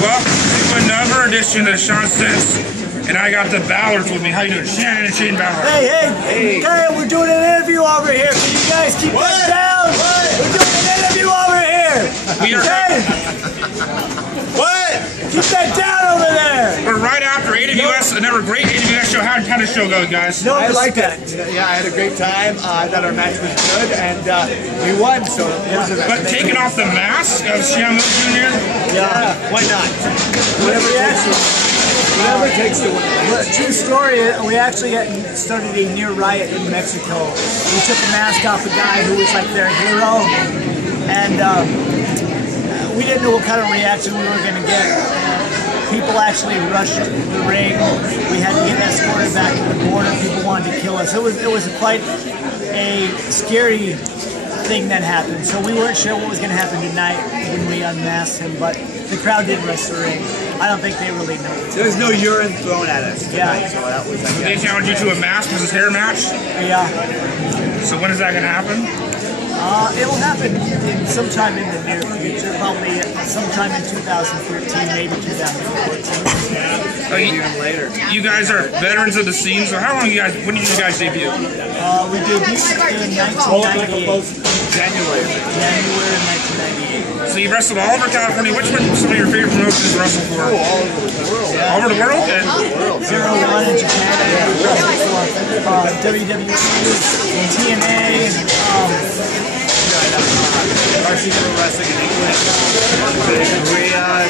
welcome to another edition of Dashawns2cents, and I got the Ballards with me. How you doing, Shannon and Shane Ballard? Hey, we're doing an interview over here. Can you guys keep that down? We're doing an interview over here. We are. Keep that down over there. We're right after AWS, another great AWS show. How did the show go, guys? No, I liked it. Yeah, I had a great time. I thought our match was good, and we won. So, but taking off the mask of Shamu Jr. Yeah, why not? Whatever it takes to win. True story, we actually started a near riot in Mexico. We took the mask off a guy who was like their hero, and we didn't know what kind of reaction we were going to get. People actually rushed the ring. We had to get escorted back to the border. People wanted to kill us. It was quite a scary thing that happened. So we weren't sure what was going to happen tonight when we unmasked him, but the crowd did rush the ring. I don't think they really know. There was no urine thrown at us tonight, yeah. So that was. They challenged you to a mask versus hair match. Yeah. So when is that going to happen? It will happen sometime in the near future, probably sometime in 2013, maybe 2014. Even later. You guys are veterans of the scene, so when did you guys debut? We debuted in 1998. January of 1998. So you've wrestled all over California. Which one some of your favorite promotions to wrestle for? All over the world. Yeah. All over the world? And 01 in Japan, WWC, TNA, RC wrestling in England, Korea,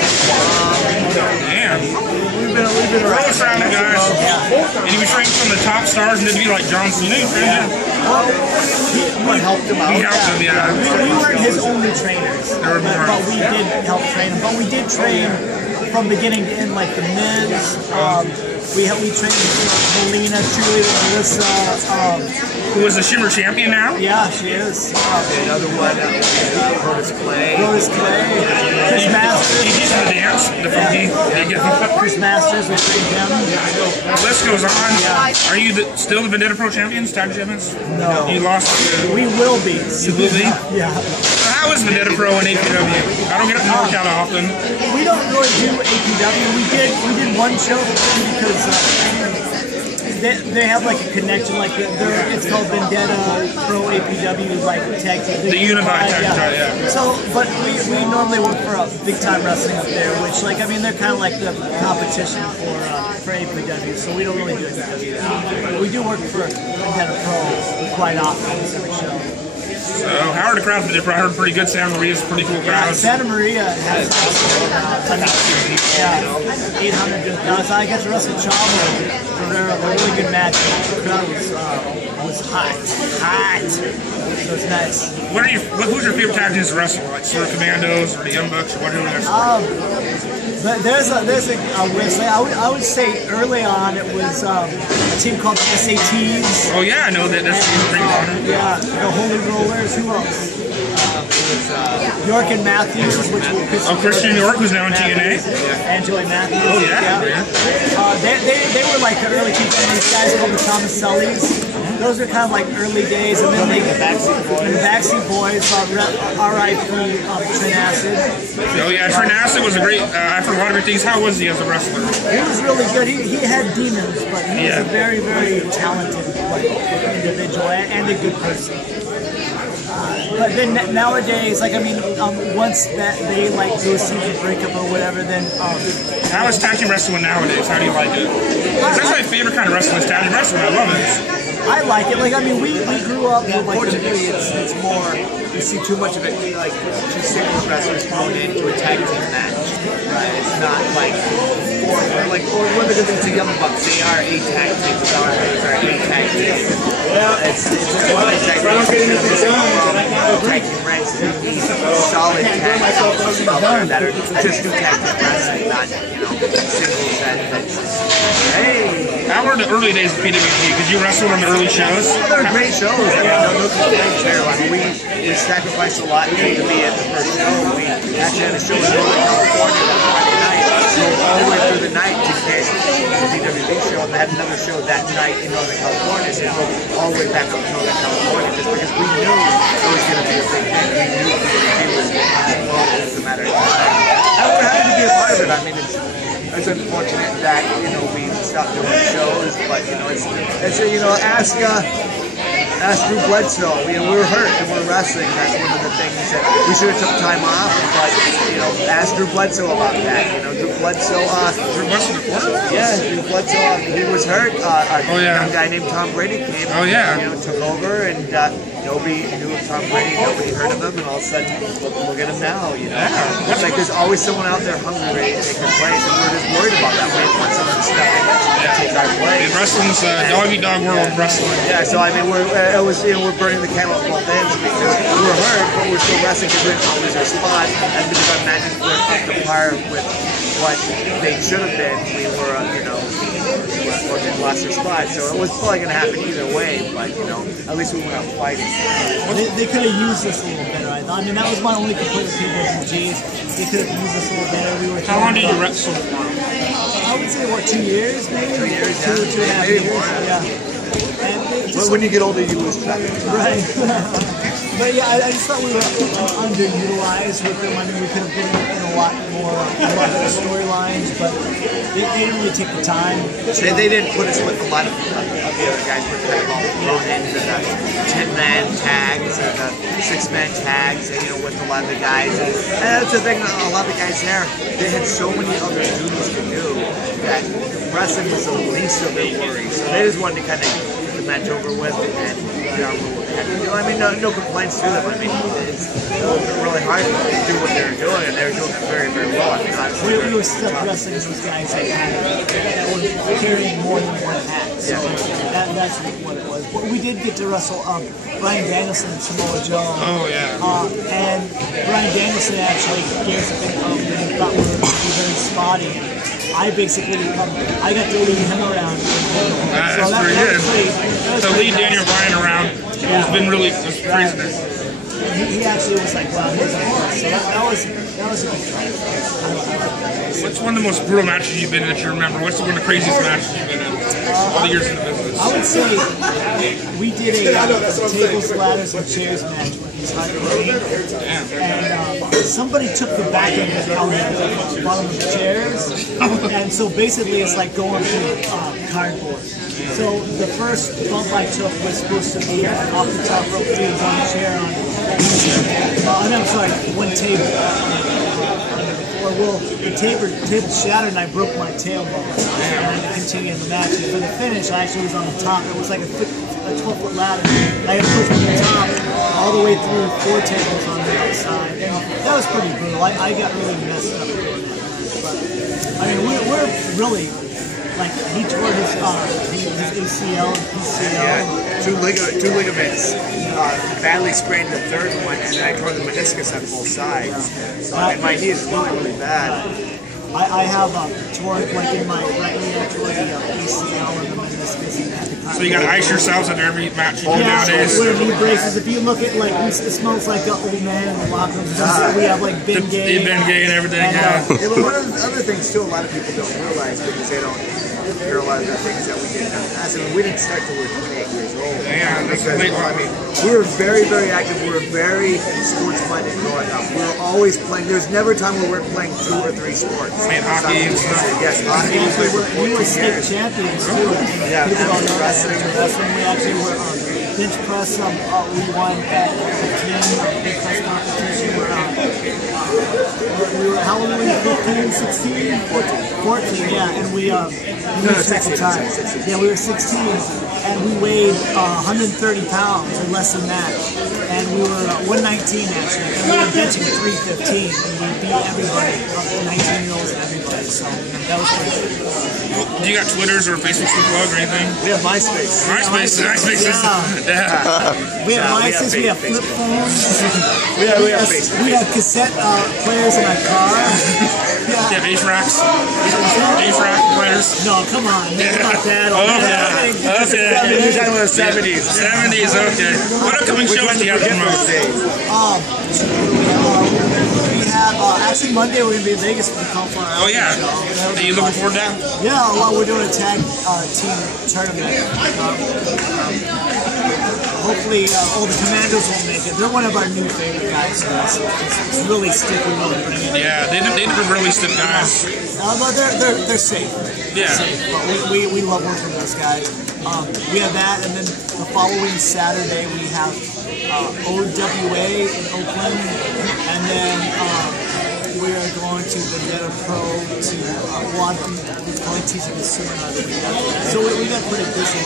Damn. We've been around the guys. And you were trained from the top stars and did be like John Cena. You trained him? We helped him out. We helped him, yeah. We weren't his only trainers, but we did help train him. But we did train from beginning to end, like the Miz. We trained Melina, Julia, Melissa. Who was the Shimmer champion now? Yeah, she is. Another one, Curtis Clay. Chris Masters. He did the dance, the funky. Chris Masters, we trained him. The list goes on. Yeah. Are you still the Vendetta Pro champions, tag champions? No. You lost. We will be. You will be? Yeah. So how is Vendetta Pro and APW? I don't get up to NorCal often. We don't really do APW. We did one show because they have like a connection, like it's called Vendetta Pro APW, like tag team. The unified tag team, yeah. So, but we normally work for a big time wrestling up there, which they're kind of like the competition for APW. So we don't really do APW. But we do work for Vendetta Pro quite often every show. So, how are the crowds? I heard pretty good. Santa Maria's a pretty cool crowd. Santa Maria has 800 to 1,000. I got to wrestle Chavo for a really good match. The crowd was hot. So it's nice. Who's your favorite tag teams to wrestle? Like sort of Commandos or the Young Bucks or whatever? But there's a list. I would say early on it was a team called the SATs. Oh yeah, I know that. That's pretty honor. Yeah, the Holy Rollers. Who else? York and Matthews, Christian York, who's now in TNA. Angela Matthews. Oh yeah. They were like the early teams. And these guys called the Thomas Sullies. Those are kind of like early days, and then the Backseat Boys, R.I.P. Trent Acid. Oh yeah, Trent Acid was a great. I've heard a lot of great things. How was he as a wrestler? He was really good. He had demons, but he was a very, very talented individual and a good person. But then nowadays, once that they go see the breakup or whatever, then how is tag team wrestling nowadays? How do you like it? That's my favorite kind of wrestling is tag team wrestling. I love it. I like it. We grew up. Unfortunately, it's more. You see too much of it, like two single wrestlers thrown into a tag team match. Right? It's not or what are the difference to Young Bucks? They are a tag team. The Ballard are a tag team. It's a tag team ranks. Solid tag teams that are just do tag team wrestling, not singles that. How were the early days of PWG? Did you wrestle on the early shows? They were great shows. We sacrificed a lot to be at the first show. We actually had a show in Northern California that Friday night. Drove all the way through the night to get the PWG show, and they had another show that night in Northern California. So we drove all the way back up to Northern California just because we knew it was going to be a big thing. We knew PWG was going to blow. It was a matter of time. And we're happy to be a part of it. good. I mean, it's unfortunate that we stopped doing shows, but ask Drew Bledsoe. We were hurt and we're wrestling. That's one of the things that we should have took time off. But ask Drew Bledsoe about that. Drew Bledsoe. Drew Bledsoe, the quarterback? Yeah, Drew Bledsoe. He was hurt. A young guy named Tom Brady came. Oh yeah. Took over and. Nobody knew of Tom Brady, nobody heard of him, and all of a sudden, look at him now, It's like there's always someone out there hungry, ready to take their place, and we're just worried about that. We want someone to step in and take our place. And wrestling's dog-eat-dog world of wrestling. Yeah, so I mean, we're burning the candle at both ends because we're hurt, but we're still wrestling because we didn't lose our spot, and because our matches weren't up to par with what they should have been, we were, we lost our spot. So it was probably going to happen either way, but, at least we went out fighting. They could have used this a little better, I thought. I mean, that was my only complaint with people from G's. They could have used this a little better. How long did you wrestle for? I would say, 2 years, maybe? 2 years, yeah. 2.5 maybe years. more. Yeah. And But when you get older, you lose track. Right. But yeah, I just thought we were underutilized with them. I mean, we could have been in a lot of storylines, but they didn't really take the time. They didn't put us with a lot of the other guys. We're kind of all thrown into the 10-man tags and the 6-man tags, and with a lot of the guys. And that's the thing, a lot of the guys there, they had so many other duties to do that wrestling was the least of their worries. So they just wanted to kind of get the match over with and get on with what they had to do. I mean, no complaints to them. I mean, it's really hard to do what they were doing, and they were doing it very, very well. I mean, honestly, we were stuck wrestling those guys that were carrying more than one hat. So that's what it was. But we did get to wrestle Bryan Danielson and Samoa Joe. Oh, yeah. And Bryan Danielson actually gave us a big and thought we were very spotty. I basically, I got to lead him around. That's pretty good. To lead Daniel Bryan around has been really craziness. He actually was like, wow, here's a boss. So that was a good fight. What's one of the most brutal matches you've been in that you remember? What's one of the craziest matches you've been in all the years in the business? I would say we did a tables, ladders, and chairs match with these and somebody took the back end out of the bottom of the chairs, and so basically it's like going through cardboard. So the first bump I took was supposed to be off the top rope, one chair on I'm sorry, one table. Well, the table shattered and I broke my tailbone. And I had to continue in the match. And for the finish, I actually was on the top. It was like a 12-foot ladder. I had to push from the top all the way through 4 tables on the outside. And that was pretty brutal. I got really messed up doing that match. But, I mean, we're really, like, he tore his ACL and PCL. Yeah, two ligaments. Badly sprained the third one, and then I tore the meniscus on both sides. And my knee is really, really bad. I have torn, like in my right knee, I tore the ACL and the meniscus. And so you got to ice yourselves at every match you do nowadays? Wear knee braces. If you look at, like, it smells like an old man in the locker room. We have, like, Ben Gay. Ben Gay and everything, yeah. But one of the other things, too, a lot of people don't realize because they don't hear a lot of the things that we did in the past. I mean, we didn't start till we were 28 years old. Yeah, that's because, I mean, we were very, very active. We were very sports-minded growing up. We were always playing. There was never a time we weren't playing 2 or 3 sports. Playing hockey and stuff. Yes, hockey. We were state champions, too. Yeah, wrestling. We actually were bench press. We won at the team bench press competition. We were, how old were you? 15, 16? 14, yeah. And we were 16 times. Yeah, we were 16. And we weighed 130 pounds or less than that. And we were 119 actually. And we were benching 315. And we beat everybody, up to 19-year-olds and everybody. So that was pretty good. Do you got Twitters or Facebooks to plug or anything? We have MySpace. MySpace. Yeah. We have MySpace. We have flip phones. We have Facebook. We have cassette players in our car. Do you have ace racks? Ace rack players? No, come on. It's not that old. Okay. You're talking about the 70s. 70s, okay. What upcoming shows do you have to promote? We have, actually Monday we're going to be in Vegas for the Cauliflower Alley. Oh, yeah. Are you looking forward to that? Yeah, well, we're doing a tag team tournament. hopefully all the Commandos will make it. They're one of our new favorite guys. So it's really sticky, really bringing it. Yeah, they're really stiff guys. But they're safe. Yeah. They're safe. But we love working with those guys. We have that, and then the following Saturday we have OWA in Oakland, and then we are going to the Meta Pro to we're probably teaching the seminar that we have. So we got pretty busy.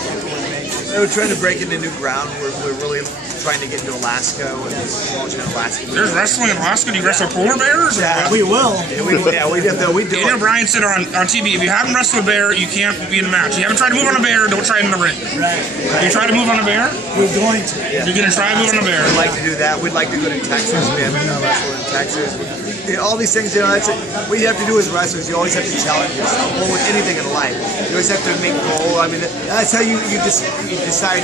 We're trying to break into new ground. We're really trying to get into Alaska. We're launching in Alaska. There's wrestling in Alaska. Do you wrestle polar bears? Yeah, we will. We do it. Daniel Bryan said on TV, if you haven't wrestled a bear, you can't be in the match. You haven't tried to move on a bear, don't try it in the ring. Right. You try to move on a bear? We're going to. Yeah. You're going to try to move on a bear. We'd like to do that. We'd like to go to Texas. We haven't wrestled in Texas. All these things, that's what you have to do as wrestlers. You always have to challenge yourself. Or with anything in life, you always have to make goals. I mean, that's how you decide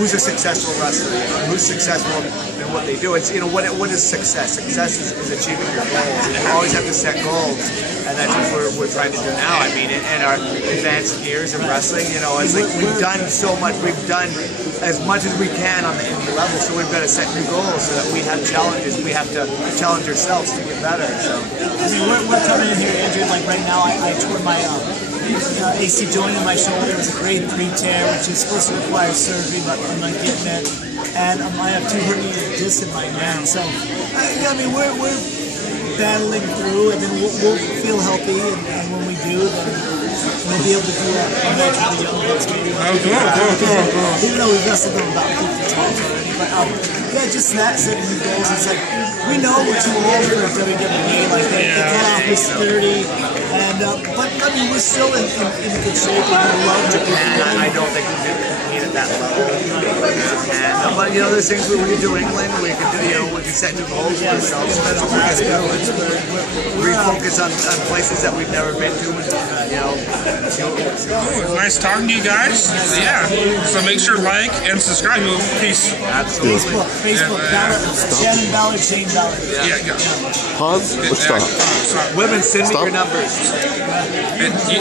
who's a successful wrestler, who's successful in what they do. It's what is success? Success is achieving your goals. And you always have to set goals, and that's what we're trying to do now. I mean, in our advanced years of wrestling, it's like we've done so much. We've done as much as we can on the indie level, so we've got to set new goals so that we have challenges. We have to challenge ourselves to get better. So, I mean, we're coming in here, Andrew. Like right now, I tore my AC joint in my shoulder. It was a grade 3 tear, which is supposed to require surgery, but I'm not getting it. And I have 2 herniated discs in my neck. So, I mean, we're battling through, and then we'll feel healthy. And when we do, then we'll be able to do a match with the young bucks, maybe. Oh, cool. Even though we've wrestled them about 50 times already. But yeah, just that setting new goals. It's like we know we're too old for WWE. Like the cutoff is 30, and but I mean we're still in good shape. We love Japan. I don't think we can compete at that level. Japan. But there's things we can do in England. We can do. We can set new goals for ourselves. That's what we're going to do. Refocus on places that we've never been to. Nice talking to you guys. Yeah. So make sure to like and subscribe. Peace. Absolutely. Facebook, Ballard, Shannon Ballard, Shane Ballard. Yeah. Pause or stop? Women, send me your numbers.